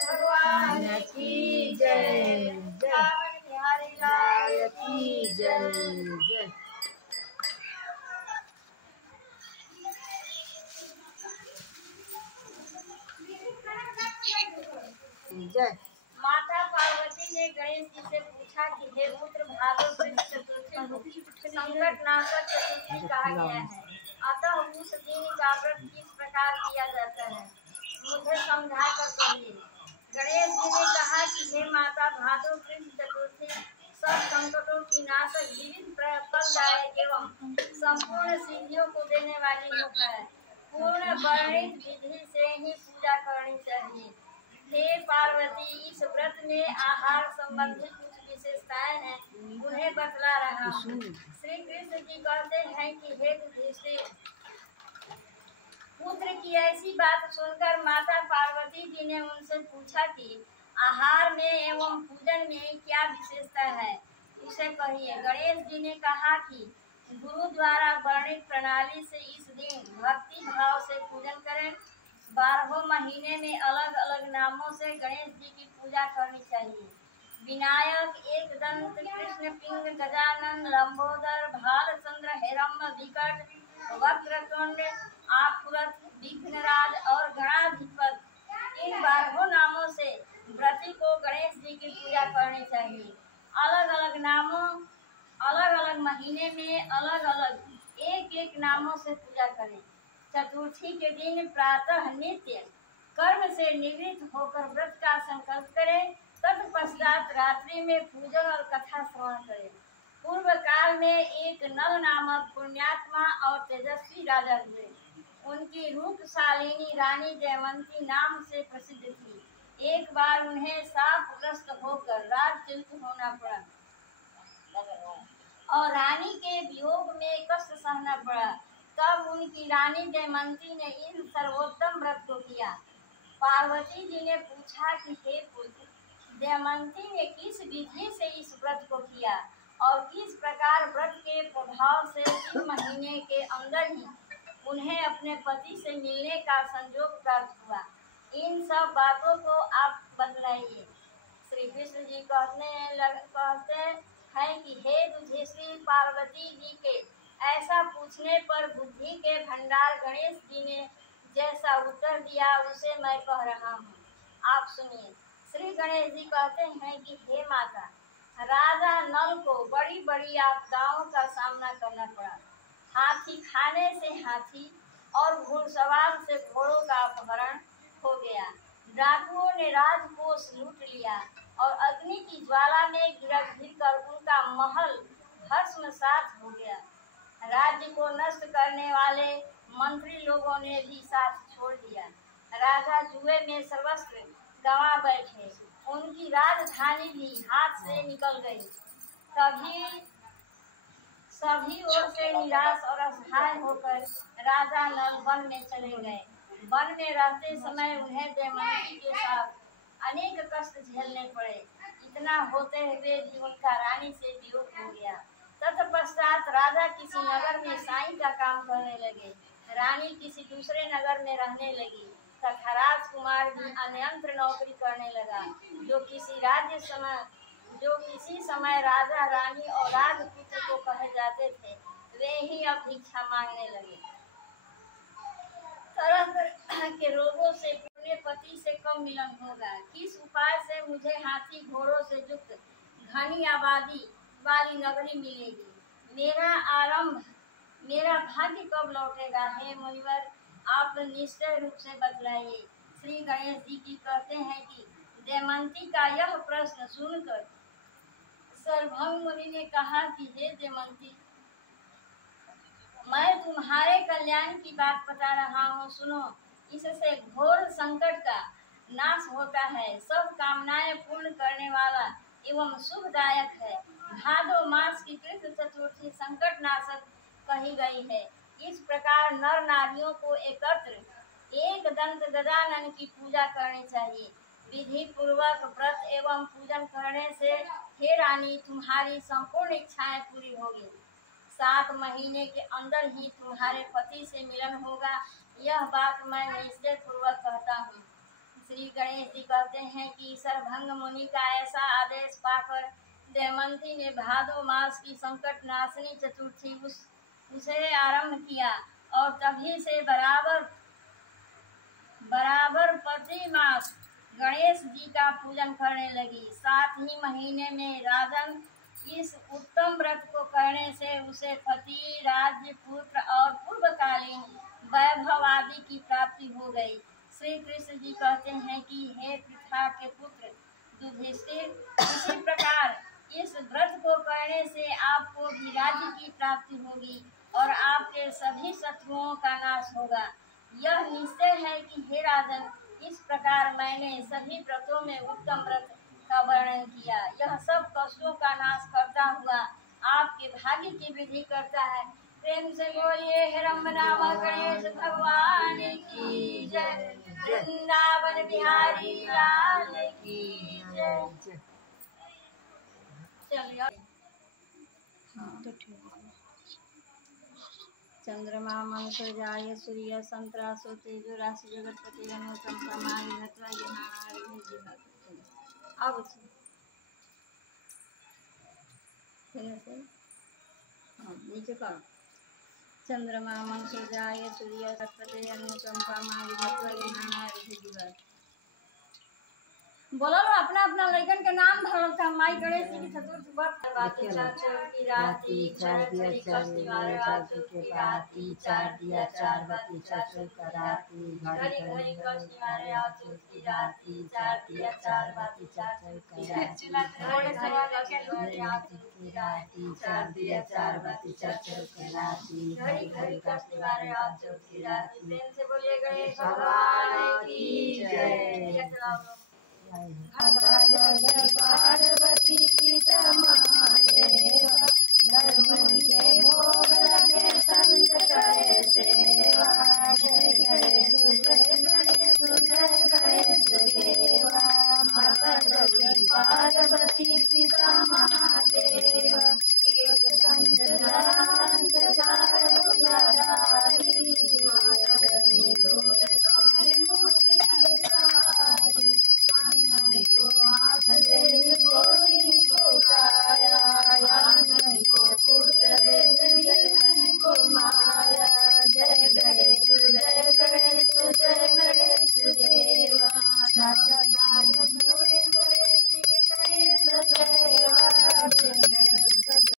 भगवान की जय। बिहारी लाल की जय। जय। माता पार्वती ने गणेश जी से पूछा कि हे पुत्र, भादो कृष्ण चतुर्थी को संकट नाशक चतुर्थी कहा गया है, अतः उस दिन का व्रत किस प्रकार किया जाता है, मुझे समझा कर कहिए। गणेश जी ने कहा कि हे माता, भादो कृष्ण चतुर्थी सब संकटों की नाशक, विविध फलदायक एवं संपूर्ण सिद्धियों को देने वाली होता है। पूर्ण वर्णित विधि से ही पूजा करनी चाहिए। हे पार्वती, इस व्रत में आहार संबंधी कुछ विशेषताएं हैं, उन्हें बतला रहा हूँ। श्री कृष्ण जी कहते हैं कि हे युधिष्ठिर, पुत्र की ऐसी बात सुनकर माता पार्वती जी ने उनसे पूछा कि आहार में एवं पूजन में क्या विशेषता है, उसे कहिए। गणेश जी ने कहा कि गुरु द्वारा वर्णित प्रणाली से इस दिन भक्ति भाव से पूजन करें। 12 महीने में अलग अलग नामों से गणेश जी की पूजा करनी चाहिए। विनायक, एकदंत, कृष्ण पिंग, गजानन, लंबोदर, भालचंद्र, हेरम्ब, विकट, वक्रतुंड, आफुरत, विघ्नराज और गणाधिपत, इन 12 नामों से व्रती को गणेश जी की पूजा करनी चाहिए। अलग अलग नामों, अलग अलग महीने में अलग अलग एक एक नामों से पूजा करें। चतुर्थी के दिन प्रातः नित्य कर्म से निवृत्त होकर व्रत का संकल्प करें। तत्पश्चात रात्रि में पूजन और कथा श्रवण करें। पूर्व काल में एक नल नामक पुण्यात्मा और तेजस्वी राजा हुए। उनकी रूपशालिनी रानी जयवंती नाम से प्रसिद्ध थी। एक बार उन्हें शापग्रस्त होकर राजच्युत होना पड़ा और रानी के वियोग में कष्ट सहना पड़ा। तब उनकी रानी जयवंती ने इन सर्वोत्तम व्रत को किया। पार्वती जी ने पूछा कि हे पुत्र, जयवंती ने किस विधि से इस व्रत को किया और किस प्रकार व्रत के प्रभाव से 3 महीने के अंदर ही उन्हें अपने पति से मिलने का संयोग प्राप्त हुआ, इन सब बातों को आप बतलाइए। श्री कृष्ण जी कहते हैं कि हे युधिष्ठिर, पार्वती जी के ऐसा पूछने पर बुद्धि के भंडार गणेश जी ने जैसा उत्तर दिया उसे मैं कह रहा हूँ, आप सुनिए। श्री गणेश जी कहते हैं कि हे माता, राजा नल को बड़ी बड़ी आपदाओं का सामना करना पड़ा। हाथी खाने से हाथी और घुड़सवार से घोड़ों का अपहरण हो गया। डाकुओं ने राजकोष लूट लिया और अग्नि की ज्वाला में गिर उनका महल भस्मसात हो गया। राज्य को नष्ट करने वाले मंत्री लोगों ने भी साथ छोड़ दिया। राजा जुए में सर्वस्व गंवा बैठे। उनकी राजधानी भी हाथ से निकल गई। सभी ओर से निराश और असहाय होकर राजा नल वन में चले गए। वन में रहते समय उन्हें जयवंती के साथ अनेक कष्ट झेलने पड़े। इतना होते हुए भी उनका रानी से वियोग हो गया। तत्पश्चात राजा किसी नगर में साईं का काम करने लगे। रानी किसी दूसरे नगर में रहने लगी तथा राजकुमार भी अन्यंत्र नौकरी करने लगा। जो किसी समय राजा, रानी और राजपुत्र को कहे जाते थे, वे ही अब भिक्षा मांगने लगे। तरह तरह के रोगों से अपने पति से कम मिलन होगा। किस उपाय से मुझे हाथी घोड़ों से युक्त घनी आबादी वाली नगरी मिलेगी? मेरा भाग्य कब लौटेगा? हे मुनिवर, आप निश्चय रूप से बतलाइए। श्री गणेश जी की कहते हैं कि जयवंती का यह प्रश्न सुनकर सर्वभंग मुनि ने कहा कि हे जयवंती, मैं तुम्हारे कल्याण की बात बता रहा हूँ, सुनो। इससे घोर संकट का नाश होता है, सब कामनाएं पूर्ण करने वाला एवं शुभदायक है। भादो मास की कृष्ण चतुर्थी संकट नाशक कही गई है। इस प्रकार नर नारियों को एकत्र एक दंत गजानन की पूजा करनी चाहिए। विधि पूर्वक व्रत एवं पूजन करने से हे रानी, तुम्हारी संपूर्ण इच्छाएं पूरी होगी। 7 महीने के अंदर ही तुम्हारे पति से मिलन होगा, यह बात मैं निश्चय पूर्वक कहता हूँ। श्री गणेश जी कहते हैं कि सर्वभंग मुनि का ऐसा आदेश पाकर दमयंती ने भादो मास की संकट नाशनी चतुर्थी उसे आरंभ किया और तभी से बराबर प्रति मास गणेश जी का पूजन करने लगी। 7 ही महीने में राजन इस उत्तम व्रत को करने से उसे पति, राज्य, पुत्र और पूर्वकालीन वैभव आदि की प्राप्ति हो गई। श्री कृष्ण जी कहते हैं कि हे पृथा के पुत्र युधिष्ठिर, इसी प्रकार इस व्रत को करने से आपको भी राज्य की प्राप्ति होगी और आपके सभी शत्रुओं का नाश होगा। यह निश्चय है कि हे राजन, इस प्रकार मैंने सभी व्रतों में उत्तम व्रत का वर्णन किया। यह सब कष्टों का नाश करता हुआ आपके भाग्य की वृद्धि करता है। प्रेम से बोलिए हिरम्बनामा गणेश भगवान की जय, वृंदावन बिहारी लाल की जय। चलिए चंद्रमा मंत्रजाय सूर्य संत्रासो तेजो राशि जगतपति अनुतम समाय नत्वा यहां अब नीचे करो। चंद्रमा मंत्रजाय सूर्य जगतपति अनुतम समाय नत्वा यहां बोलो लो अपना अपना लड़कन के नाम धरल था। माई गणेश जी की चतुर्थ व्रत बाती चाचर की राती चार दिया कष्टी वाले राजू की राती 4 दिया 4 बाती चाचर का राती घड़ी घड़ी कष्टी वाले राजू की राती 4 दिया 4 बाती चाचर का राती घड़ी घड़ी राजू की राती 4 दिया 4 बाती चाचर का राती घड़ी घड़ी कष्टी वाले राजू की राती। प्रेम से बोलिए गणेश भगवान की जय। पार्वती पिता महादेव